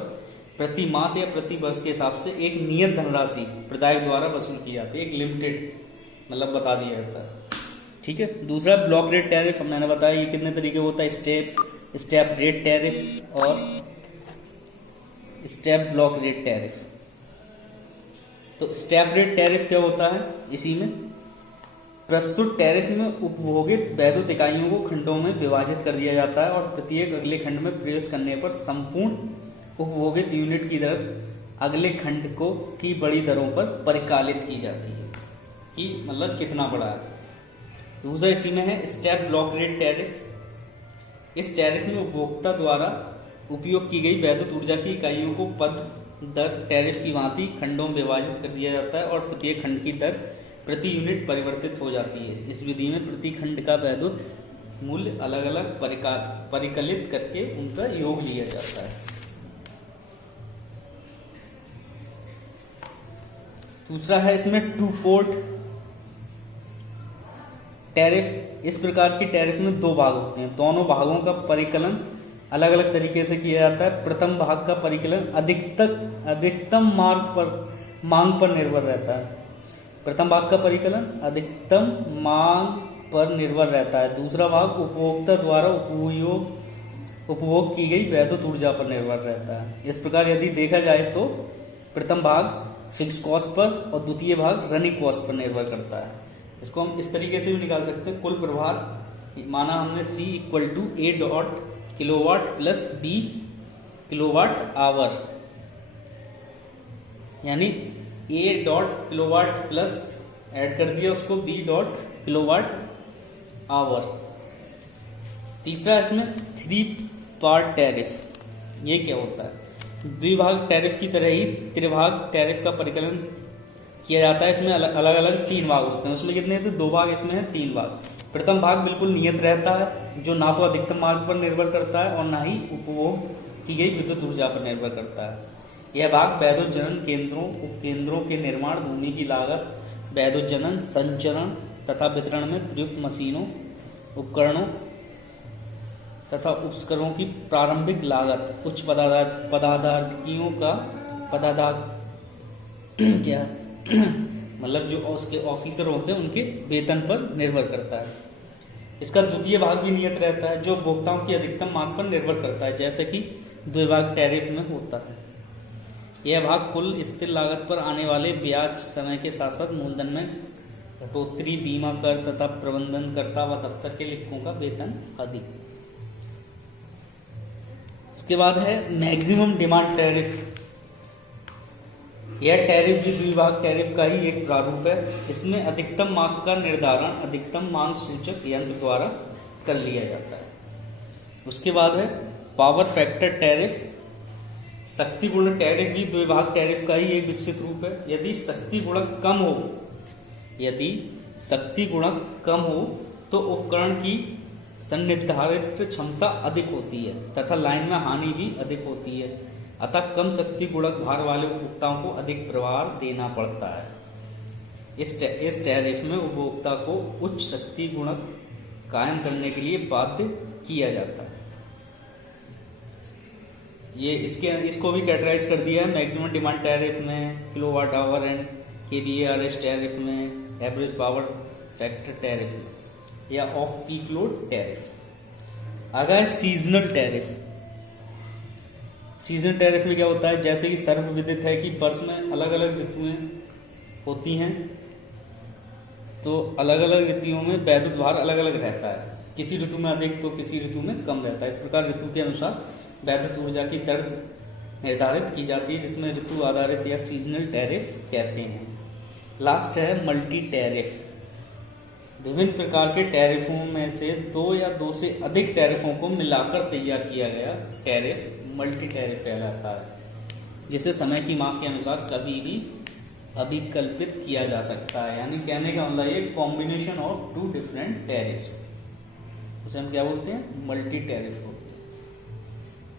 प्रति मास या प्रति वर्ष के हिसाब से एक नियत धनराशि प्रदायक द्वारा वसूल की जाती है। एक लिमिटेड मतलब बता दिया जाता है, ठीक है। दूसरा ब्लॉक रेट टैरिफ मैंने बताया, ये कितने तरीके होता है, स्टेप रेट टैरिफ और स्टेप ब्लॉक रेट टैरिफ। तो स्टेप रेट टैरिफ क्या होता है? इसी में प्रस्तुत टैरिफ में उपभोगित वैद्युत इकाइयों को खंडों में विभाजित कर दिया जाता है और प्रत्येक अगले खंड में प्रवेश करने पर संपूर्ण उपभोगित यूनिट की दर अगले खंड को की बड़ी दरों पर परिकालित की जाती है कि मतलब कितना बड़ा है। दूसरा इसी में है स्टेप ब्लॉक रेट टैरिफ। इस टैरिफ में उपभोक्ता द्वारा उपयोग की गई वैद्युत ऊर्जा की इकाइयों को पद दर टैरिफ की भांति खंडों में विभाजित कर दिया जाता है और प्रत्येक खंड की दर प्रति यूनिट परिवर्तित हो जाती है। इस विधि में प्रति खंड का वैद्युत मूल्य अलग अलग परिकलित करके उनका योग लिया जाता है। दूसरा है इसमें 2 पोर्ट टैरिफ। इस प्रकार की टैरिफ में 2 भाग होते हैं। दोनों भागों का परिकलन अलग अलग तरीके से किया जाता है। प्रथम भाग का परिकलन अधिकतम मांग पर निर्भर रहता है। प्रथम भाग का परिकलन अधिकतम मांग पर निर्भर रहता है। दूसरा भाग उपभोक्ता द्वारा उपभोग की गई वैद्युत ऊर्जा पर निर्भर रहता है। इस प्रकार यदि देखा जाए तो प्रथम भाग फिक्स कॉस्ट पर और द्वितीय भाग रनिंग कॉस्ट पर निर्भर करता है। इसको हम इस तरीके से भी निकाल सकते हैं। कुल प्रभार माना हमने C equal to A kilowatt plus B kilowatt hour, यानी A किलोवाट प्लस ऐड कर दिया उसको B किलोवाट आवर। तीसरा इसमें 3 पार्ट टैरिफ। ये क्या होता है? द्विभाग टैरिफ की तरह ही त्रिभाग टैरिफ का परिकलन किया जाता है। इसमें अलग अलग 3 भाग होते हैं। उसमें कितने हैं? तो 2 भाग, इसमें है 3 भाग। प्रथम भाग बिल्कुल नियत रहता है, जो ना तो अधिकतम मार्ग पर निर्भर करता है और ना ही उपभोग की गई विद्युत ऊर्जा पर निर्भर करता है। यह भाग वैद्युतजनन केंद्रों, उपकेंद्रों के निर्माण, भूमि की लागत, वैद्युतजनन, संचरण तथा वितरण में प्रयुक्त मशीनों, उपकरणों तथा उपकरणों की प्रारंभिक लागत, उच्च पदाधिकारियों का क्या मतलब जो उसके ऑफिसरों से उनके वेतन पर निर्भर करता है। इसका द्वितीय भाग भी नियत रहता है, जो उपभोक्ताओं की अधिकतम मांग पर निर्भर करता है, जैसे कि द्विभाग टैरिफ में होता है। यह भाग कुल स्थिर लागत पर आने वाले ब्याज, समय के साथ साथ मूलधन में कटौती, बीमा कर तथा प्रबंधनकर्ता व दफ्तर के लेखकों का वेतन आदि। उसके बाद है मैक्सिमम डिमांड टैरिफ। यह टैरिफ भी द्विभाग टैरिफ का ही एक प्रारूप है। इसमें अधिकतम मांग का निर्धारण अधिकतम मांग सूचक यंत्र द्वारा कर लिया जाता है। उसके बाद है पावर फैक्टर टैरिफ। शक्ति गुणक टैरिफ भी द्विभाग टैरिफ का ही एक विकसित रूप है। यदि शक्ति गुणक कम हो तो उपकरण की संनिर्धारित क्षमता अधिक होती है तथा लाइन में हानि भी अधिक होती है। अतः कम शक्ति गुणक भार वाले उपभोक्ताओं को अधिक प्रभार देना पड़ता है। इस टैरिफ में उपभोक्ता को उच्च शक्ति गुणक कायम करने के लिए बाध्य किया जाता है। ये इसको भी कैटेगराइज कर दिया है मैक्सिमम डिमांड टैरिफ में, किलोवाट आवर एंड केवीएआरएस टैरिफ में, एवरेज पावर फैक्टर टैरिफ में या ऑफ पीक लोड टैरिफ। आगे है सीजनल टैरिफ। सीजनल टैरिफ में क्या होता है? जैसे कि सर्वविदित है कि वर्ष में अलग अलग ऋतुएं होती हैं, तो अलग अलग ऋतुओं में वैद्युत भार अलग अलग रहता है। किसी ऋतु में अधिक तो किसी ऋतु में कम रहता है। इस प्रकार ऋतु के अनुसार वैद्युत ऊर्जा की दर निर्धारित की जाती है, जिसमें ऋतु आधारित या सीजनल टैरिफ कहते हैं। लास्ट है मल्टी टैरिफ। विभिन्न प्रकार के टैरिफों में से 2 या 2 से अधिक टैरिफों को मिलाकर तैयार किया गया टैरिफ मल्टी टैरिफ कहलाता है, जिसे समय की मांग के अनुसार कभी भी अभिकल्पित किया जा सकता है। यानी कहने का मतलब ये कॉम्बिनेशन ऑफ 2 डिफरेंट टैरिफ्स, उसे हम क्या बोलते हैं? Multi tariff.